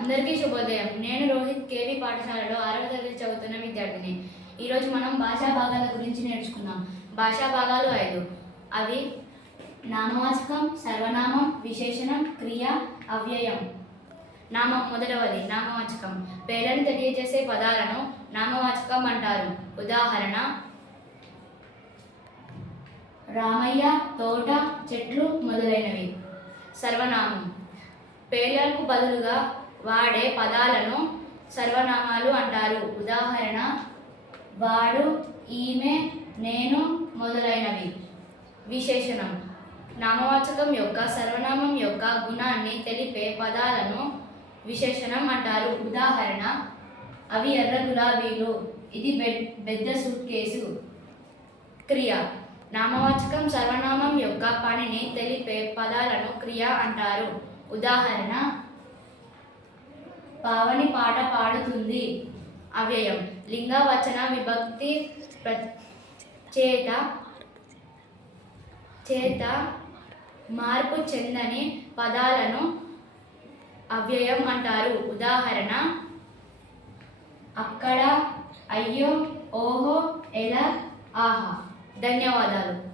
అందరికీ శుభోదయం. నేను రోహిత్ కేవీ పాఠశాలలో ఆరవ తరగతి చదువుతున్న విద్యార్థిని. ఈరోజు మనం భాషా భాగాల గురించి నేర్చుకున్నాం భాషా భాగాలు ఐదు. అవి నామవాచకం సర్వనామం విశేషణం క్రియ అవ్యయం. నామం మొదలవది. నామవాచకం. పేర్లను తెలియజేసే పదాలను నామవాచకం అంటారు. ఉదాహరణ రామయ్య తోట చెట్లు మొదలైనవి. సర్వనామం. పేర్లకు బదులుగా వాడే పదాలను సర్వనామాలు అంటారు. ఉదాహరణ వాడు ఈమె నేను మొదలైనవి. విశేషణం నామవాచకం యొక్క సర్వనామం యొక్క గుణాన్ని తెలిపే పదాలను విశేషణం అంటారు. ఉదాహరణ అవి ఎర్ర గులాబీలు. ఇది బెడ్ పెద్ద సూట్ కేసు. క్రియ నామవాచకం సర్వనామం యొక్క పనిని తెలిపే పదాలను క్రియ అంటారు. ఉదాహరణ పావని పాట పాడుతుంది. అవ్యయం. లింగవచన విభక్తి ప్ర- చేత చేత మార్పు చెందని పదాలను అవ్యయం అంటారు. ఉదాహరణ అక్కడ అయ్యో ఓహో ఎలా ఆహా. ధన్యవాదాలు.